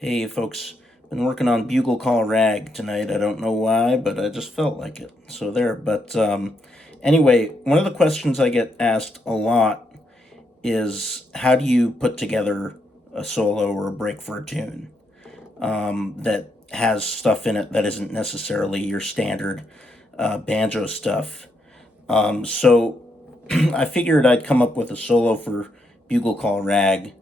Hey folks, been working on Bugle Call Rag tonight. I don't know why, but I just felt like it. So there. Anyway, one of the questions I get asked a lot is how do you put together a solo or a break for a tune that has stuff in it that isn't necessarily your standard banjo stuff. So I figured I'd come up with a solo for Bugle Call Rag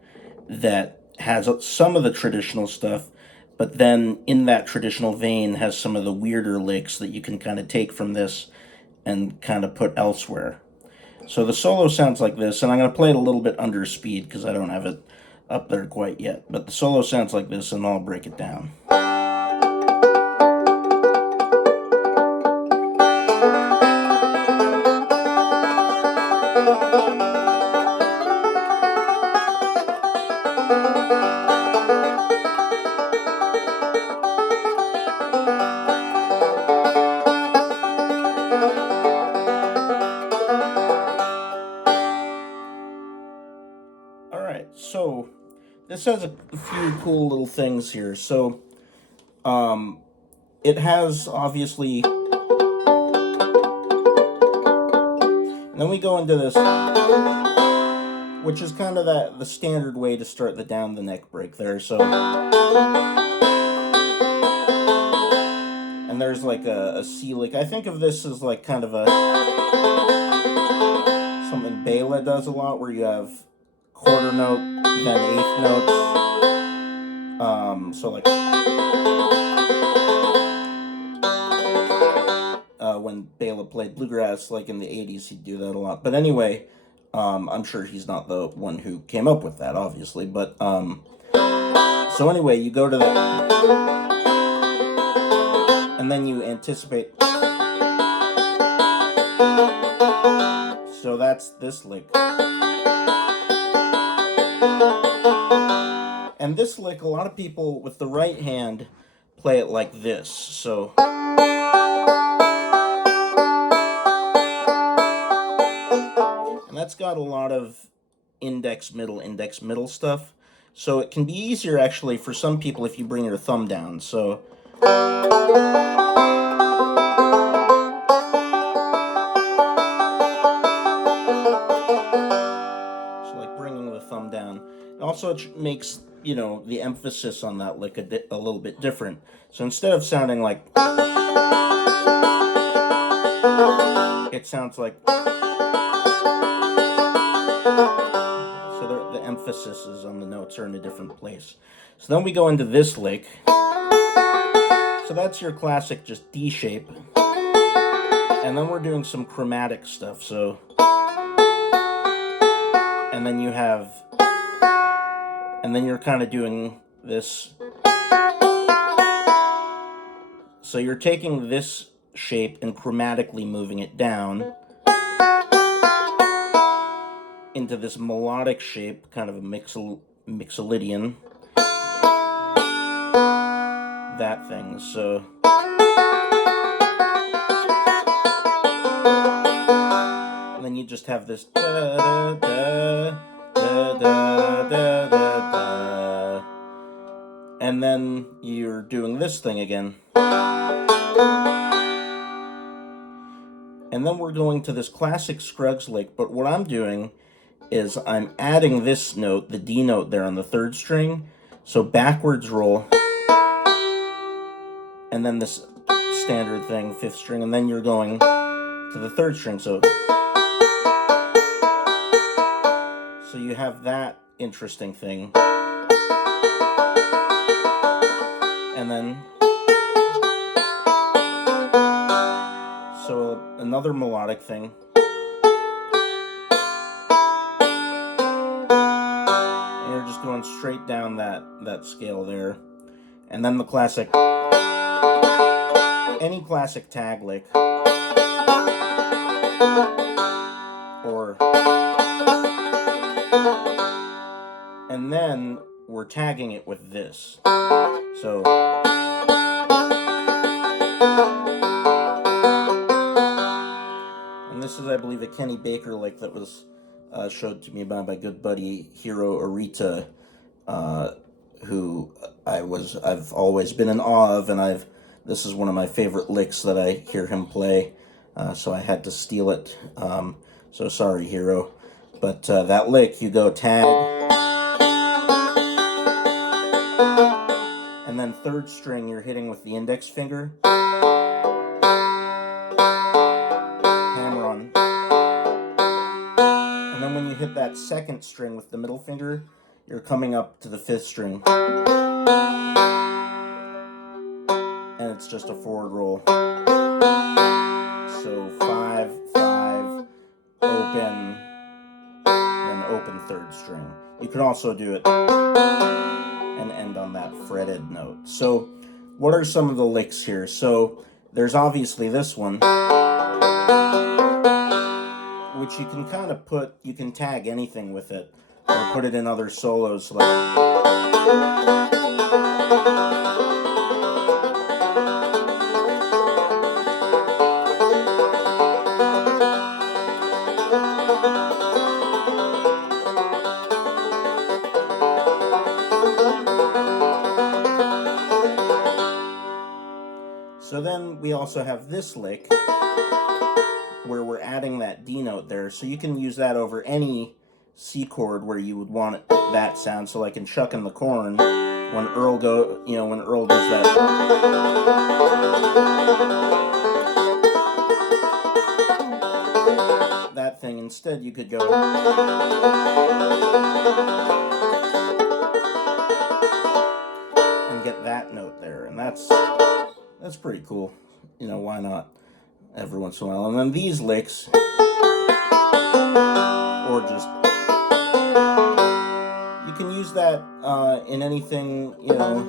that has some of the traditional stuff, but then in that traditional vein has some of the weirder licks that you can kind of take from this and kind of put elsewhere. So the solo sounds like this, and I'm going to play it a little bit under speed because I don't have it up there quite yet. But the solo sounds like this, and I'll break it down. All right, so this has a few cool little things here. Um, it has obviously, and then we go into this, which is kind of the standard way to start the down the neck break there. And there's like a C lick. I think of this as like kind of a something Bela does a lot, where you have quarter note, then eighth notes. So like when Bela played bluegrass, like in the '80s, he'd do that a lot. But anyway, I'm sure he's not the one who came up with that, obviously. So anyway, you go to that, and then you anticipate. So that's this lick. And this lick, a lot of people with the right hand play it like this. And that's got a lot of index, middle stuff. So it can be easier actually for some people if you bring your thumb down. So like bringing the thumb down. And also it makes, the emphasis on that lick a little bit different. So instead of sounding like, it sounds like, so the emphasis is on the notes are in a different place. So then we go into this lick. So that's your classic just D shape. And then we're doing some chromatic stuff. And then you're kind of doing this. So you're taking this shape and chromatically moving it down into this melodic shape, kind of a mixolydian. That thing. So. And then you just have this da da da da da da da da. And then you're doing this thing again. And then we're going to this classic Scruggs lick, but what I'm doing is I'm adding this note, the D note there on the third string, so backwards roll, and then this standard thing, fifth string, and then you're going to the third string, so you have that interesting thing. And then so another melodic thing. And you're just going straight down that scale there. And then the classic, any classic tag lick, and then we're tagging it with this. So, and this is, I believe, a Kenny Baker lick that was showed to me by my good buddy Hiro Arita, who I because I've always been in awe of, and this is one of my favorite licks that I hear him play, so I had to steal it. So sorry, hero. But that lick, you go tag, and then third string you're hitting with the index finger, hammer on, and then when you hit that second string with the middle finger, you're coming up to the fifth string, and it's just a forward roll. So 5, 5, open, then open third string. You can also do it and end on that fretted note. So what are some of the licks here? So there's obviously this one, which you can kind of you can tag anything with it, or put it in other solos like... So then we also have this lick where we're adding that D note there. So you can use that over any C chord where you would want that sound. So like in Shuckin' the Corn, when Earl does that thing, instead you could go and get that note there, and that's pretty cool. You know, why not? Every once in a while. And then these licks, or just, you can use that in anything, you know,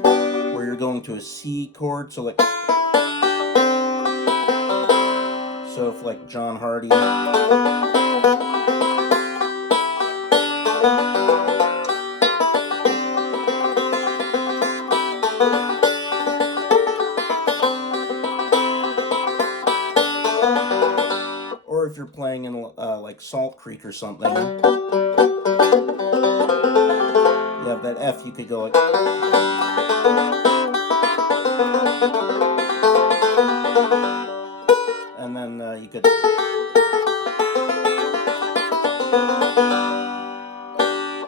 where you're going to a C chord. So like, so if like John Hardy, or if you're playing in like Salt Creek or something, you have that F, you could go like, and then you could,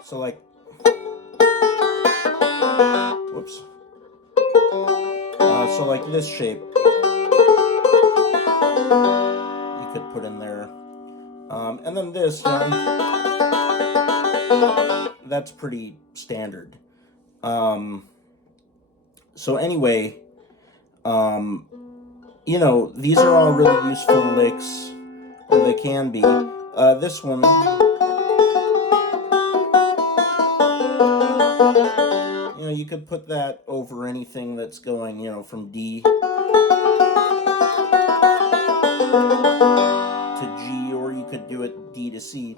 so like, whoops, so like this shape you could put in there, and then this, that's pretty standard. So anyway, you know, these are all really useful licks, or they can be. This one, you know, you could put that over anything that's going, you know, from D to G, or you could do it D to C.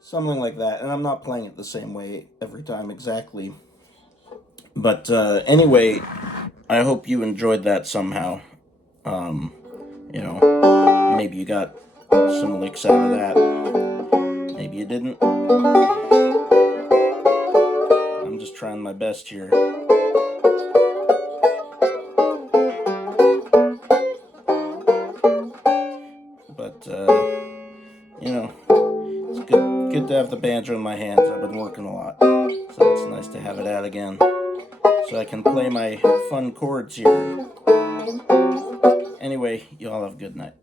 Something like that, and I'm not playing it the same way every time exactly. But anyway, I hope you enjoyed that somehow. You know, maybe you got some licks out of that. Maybe you didn't. I'm just trying my best here. But, you know, it's good to have the banjo in my hands. I've been working a lot, so it's nice to have it out again, so I can play my fun chords here. Anyway, you all have a good night.